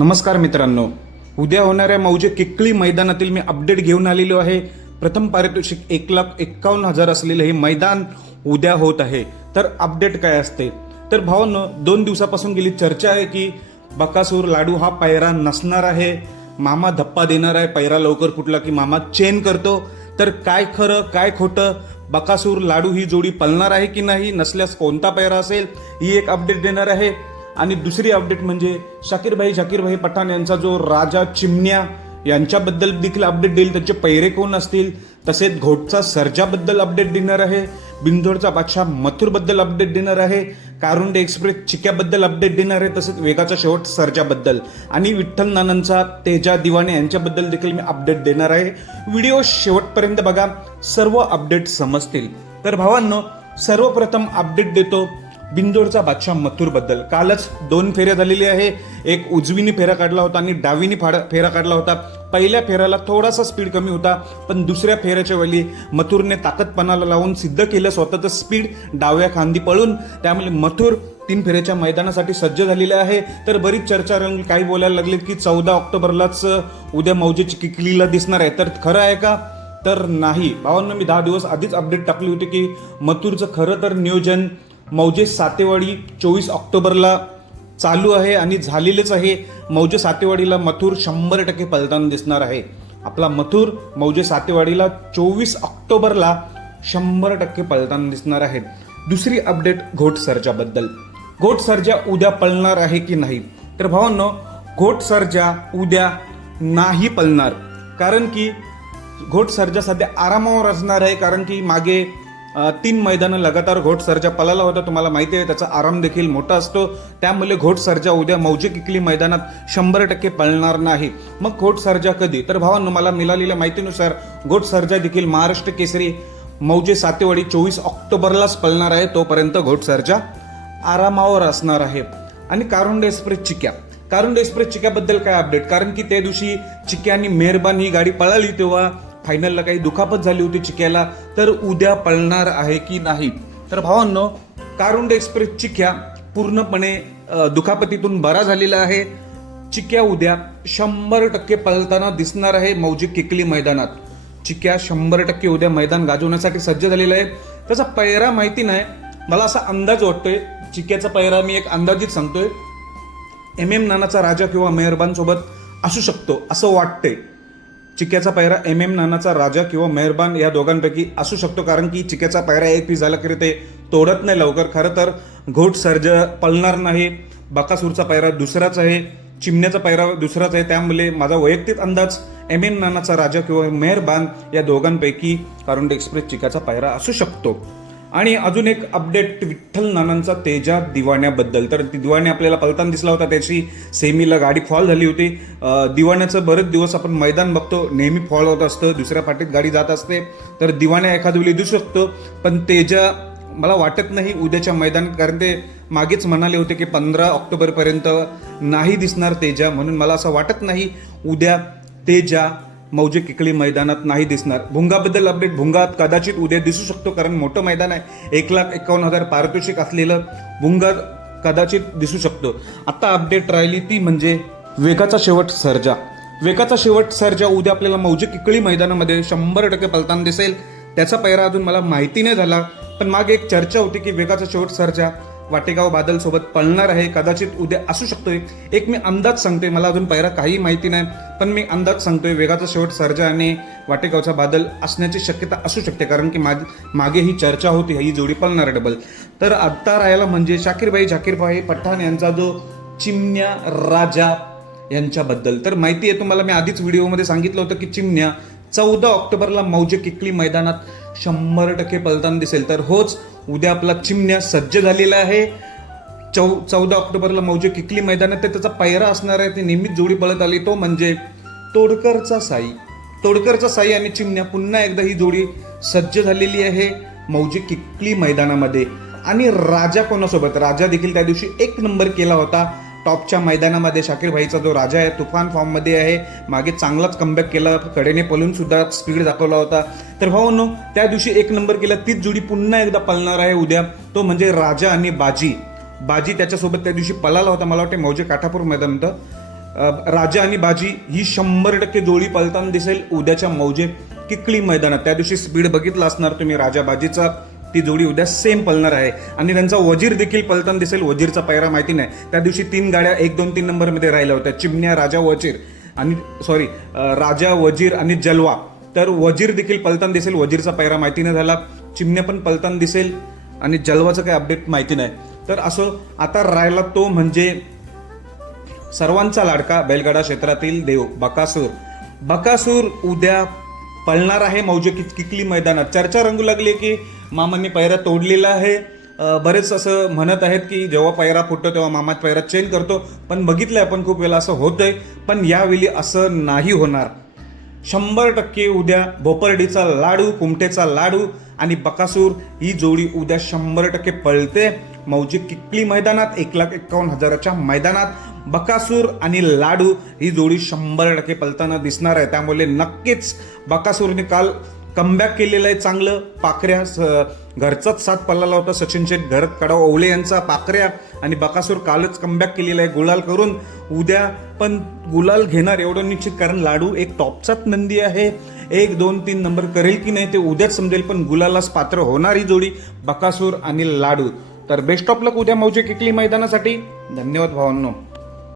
नमस्कार मित्रांनो. उद्या होणाऱ्या मौजे किक्कली मैदानातील मी अपडेट घेऊन आलेलो आहे. प्रथम पारितोषिक एक लाख एक्कावन्न हजार असलेले हे मैदान उद्या होत आहे. तर अपडेट काय असते? तर भावांनो दोन दिवसापासून गेली चर्चा आहे की बकासूर लाडू हा पायरा नसणार आहे. मामा धप्पा देणार आहे पैरा लवकर फुटला की मामा चेन करतो. तर काय खरं काय खोटं बकासूर लाडू ही जोडी पलणार आहे की नाही नसल्यास कोणता पैरा असेल ही एक अपडेट देणार आहे. आणि दुसरी अपडेट म्हणजे शाकीरभाई शाकीरभाई पठाण यांचा जो राजा चिमण्या यांच्याबद्दल देखील अपडेट देईल. त्यांचे पैरे कोण असतील? तसेच घोटचा सर्जाबद्दल अपडेट देणार आहे. बिंदोरचा बादशाह मथुरबद्दल अपडेट देणार आहे. कारुंडे एक्सप्रेस चिक्याबद्दल अपडेट देणार आहे. तसेच वेगाचा शेवट सर्जाबद्दल. आणि विठ्ठल नानांचा तेजा दिवाणे यांच्याबद्दल देखील मी अपडेट देणार आहे. व्हिडिओ शेवटपर्यंत बघा. सर्व अपडेट समजतील. तर भावांनो सर्वप्रथम अपडेट देतो. बिंदोरचा बादशाह मथुरबद्दल. कालच दोन फेऱ्या झालेली आहे. एक उजवीने फेरा काढला होता आणि डावीने फाडा फेरा काढला होता. पहिल्या फेऱ्याला थोडासा स्पीड कमी होता पण दुसऱ्या फेऱ्याच्या वेळी मथुरने ताकदपणाला लावून सिद्ध केलं स्वतःचं स्पीड डाव्या खांदी पळून. त्यामुळे मथुर तीन फेऱ्याच्या मैदानासाठी सज्ज झालेले आहे. तर बरीच चर्चा रंगली. काही बोलायला लागली की चौदा ऑक्टोबरलाच उद्या मौजेची किकलीला दिसणार आहे. तर खरं आहे का? तर नाही. भावांना मी दहा दिवस आधीच अपडेट टाकली होती की मथुरचं खरं तर नियोजन मौजे सातेवाडी चोवीस ऑक्टोबरला चालू आहे आणि झालेलेच आहे. मौजे सातेवाडीला मथुर शंभर टक्के पलताना दिसणार आहे. आपला मथुर मौजे सातेवाडीला चोवीस ऑक्टोबरला शंभर टक्के पळताना दिसणार आहे. दुसरी अपडेट घोट सर्जाबद्दल घोट सर्जा उद्या पळणार आहे की नाही? तर भावांनो घोट सर्जा उद्या नाही पळणार. कारण की घोट सर्जा सध्या आरामावर असणार आहे. कारण की मागे तीन मैदानं लगातार घोट सर्जा पळाला होता तुम्हाला माहिती आहे त्याचा आराम देखील मोठा असतो. त्यामुळे घोट सर्जा उद्या मौजे किकली मैदानात शंभर टक्के पळणार नाही. मग घोट सर्जा कधी? तर भावांनो मला मिळालेल्या माहितीनुसार घोट सर्जा देखील महाराष्ट्र केसरी मौजे सातेवाडी चोवीस ऑक्टोबरलाच पळणार आहे. तोपर्यंत घोट सर्जा आरामावर असणार आहे. आणि कारुंड एक्सप्रेस चिक्या. कारुंड एक्सप्रेस चिक्याबद्दल काय अपडेट कारण की त्या दिवशी चिक्या आणि मेहरबान ही गाडी पळाली तेव्हा फायनलला काही दुखापत झाली होती चिक्याला तर उद्या पळणार आहे की नाही? तर भावांनो कारुंड एक्सप्रेस चिक्या पूर्णपणे दुखापतीतून बरा झालेला आहे. चिक्या उद्या शंभर टक्के पळताना दिसणार आहे मौजी किकली मैदानात. चिक्या शंभर टक्के उद्या मैदान गाजवण्यासाठी सज्ज झालेला आहे. त्याचा पैरा माहिती नाही. मला असा अंदाज वाटतोय चिक्याचा पैरा मी एक अंदाजित सांगतोय. एम एम नानाचा राजा किंवा मेहरबान सोबत असू शकतो असं वाटतंय. चिक्याचा पायरा एम एम नानाचा राजा किंवा मेहरबान या दोघांपैकी असू शकतो कारण की चिक्याचा पायरा एक पीस झाला की ते तोडत नाही लवकर. खरं तर घोट सर्ज पळणार नाही बकासूरचा पायरा दुसराच आहे चिमण्याचा पायरा दुसराच आहे त्यामुळे माझा वैयक्तिक अंदाज एम एम नानाचा राजा किंवा मेहरबान या दोघांपैकी कारुंड एक्सप्रेस चिकाचा पायरा असू शकतो. आणि अजून एक अपडेट विठ्ठल नानांचा तेजा दिवाण्याबद्दल. तर दिवाणे दिवाणी आपल्याला पलताना दिसला होता त्याची सेमीला गाडी फॉल झाली होती. दिवाण्याचं बरेच दिवस आपण मैदान बघतो नेहमी फॉल होत असतं दुसऱ्या पाठीत गाडी जात असते. तर दिवाण्या एखाद वेळी दिसू शकतो पण तेजा मला वाटत नाही उद्याच्या मैदान कारण ते मागेच म्हणाले होते की पंधरा ऑक्टोबरपर्यंत नाही दिसणार तेजा म्हणून मला असं वाटत नाही उद्या तेजा मौजे किकळी मैदानात नाही दिसणार. भुंगाबद्दल अपडेट भुंगा कदाचित उद्या दिसू शकतो कारण मोठं मैदान आहे. एक लाख एकावन्न हजार पारितोषिक असलेलं भुंगा कदाचित दिसू शकतो. आता अपडेट राहिली ती म्हणजे वेगाचा शेवट सर्जा. वेगाचा शेवट सर्जा उद्या आपल्याला मौजे किकळी मैदानामध्ये शंभर टक्के पलताना दिसेल. त्याचा पैरा अजून मला माहिती नाही झाला. पण मागे एक चर्चा होती की वेगाचा शेवट सर्जा वाटेगाव बादल सोबत पळणार आहे. कदाचित उद्या असू शकतोय. एक मी अंदाज सांगतोय. मला अजून पहिला काही माहिती नाही. पण मी अंदाज सांगतोय. वेगाचा शेवट सर्जा आणि वाटेगावचा बादल असण्याची शक्यता असू शकते. कारण की माग मागे ही चर्चा होती. ही जोडी पळणार डबल तर आत्ता राहायला म्हणजे शाकीरबाई झाकीरबाई पठाण यांचा जो चिमण्या राजा यांच्याबद्दल. तर माहिती आहे तुम्हाला मी आधीच व्हिडिओमध्ये सांगितलं होतं की चिमण्या चौदा ऑक्टोबरला मौजे किकली मैदानात शंभर टक्के पलताना दिसेल. तर होच उद्या आपला चिमण्या सज्ज झालेला आहे. चौ चौदा ऑक्टोबरला मौजे किकली मैदानात ते त्याचा पायरा असणार आहे. ती नेहमीच जोडी पळत आली तो म्हणजे तोडकरचा साई. तोडकरचा साई आणि चिमण्या पुन्हा एकदा ही जोडी सज्ज झालेली आहे मौजे किकली मैदानामध्ये. आणि राजा कोणासोबत? राजा देखील त्या दिवशी एक नंबर केला होता. टॉपच्या मैदानामध्ये शाकीर भाईचा जो राजा आहे तुफान फॉर्ममध्ये आहे मागे चांगलाच कमबॅक केला कडेने पळून सुद्धा स्पीड दाखवला होता. तर भाऊ नो त्या दिवशी एक नंबर केला तीच जोडी पुन्हा एकदा पळणार आहे उद्या. तो म्हणजे राजा आणि बाजी. बाजी त्याच्यासोबत त्या दिवशी पळाला होता मला वाटते मौजे काठापूर मैदान होतं राजा आणि बाजी ही शंभर टक्के जोडी पळताना दिसेल उद्याच्या मौजे किकळी मैदानात. त्या दिवशी स्पीड बघितला असणार तुम्ही राजा बाजीचा. ती जोडी उद्या सेम पळणार आहे. आणि त्यांचा वजीर देखील पलताना दिसेल वजीरचा पैरा माहिती नाही. त्या दिवशी तीन गाड्या एक दोन तीन नंबरमध्ये राहिल्या होत्या. चिमण्या राजा वजीर आणि सॉरी राजा वजीर आणि जलवा. तर वजीर देखील पलताना दिसेल वजीरचा पैरा माहिती नाही झाला. चिमण्या पण पलताना दिसेल आणि जलवाचं काही अपडेट माहिती नाही. तर असं आता राहिला तो म्हणजे सर्वांचा लाडका बैलगाडा क्षेत्रातील देव बकासूर. बकासूर उद्या पळणार आहे मौजे कित किकली मैदानात. चर्चा रंगू लागली की मामांनी पायरा तोडलेला आहे. बरेच असं म्हणत आहेत की जेव्हा पायरा फुटतो तेव्हा मामा पायरा चेंज करतो. पण बघितलंय आपण खूप वेळा असं होतंय. पण यावेळी असं नाही होणार. शंभर टक्के उद्या भोपर्डीचा लाडू कुमटेचा लाडू आणि बकासूर ही जोडी उद्या शंभर टक्के पळते. मौजी किकली मैदानात एक लाख एक्कावन्न हजाराच्या मैदानात. बकासूर आणि लाडू ही जोडी शंभर टक्के पळताना दिसणार आहे. त्यामुळे नक्कीच बकासूरने काल कमबॅक केलेलं आहे चांगलं. पाखऱ्या स- घरचाच साथ पल्लाला होता सचिन शेठ घर कडाव ओवळे यांचा पाखऱ्या आणि बकासूर कालच कमबॅक केलेला आहे गुलाल करून. उद्या पण गुलाल घेणार एवढं निश्चित कारण लाडू एक टॉपचाच नंदी आहे. एक दोन तीन नंबर करेल की नाही ते उद्याच समजेल पण गुलालाच पात्र होणारी जोडी बकासूर आणि लाडू. तर बेस्ट ऑफ लक उद्या मौजे किकली मैदानासाठी. धन्यवाद भावांनो.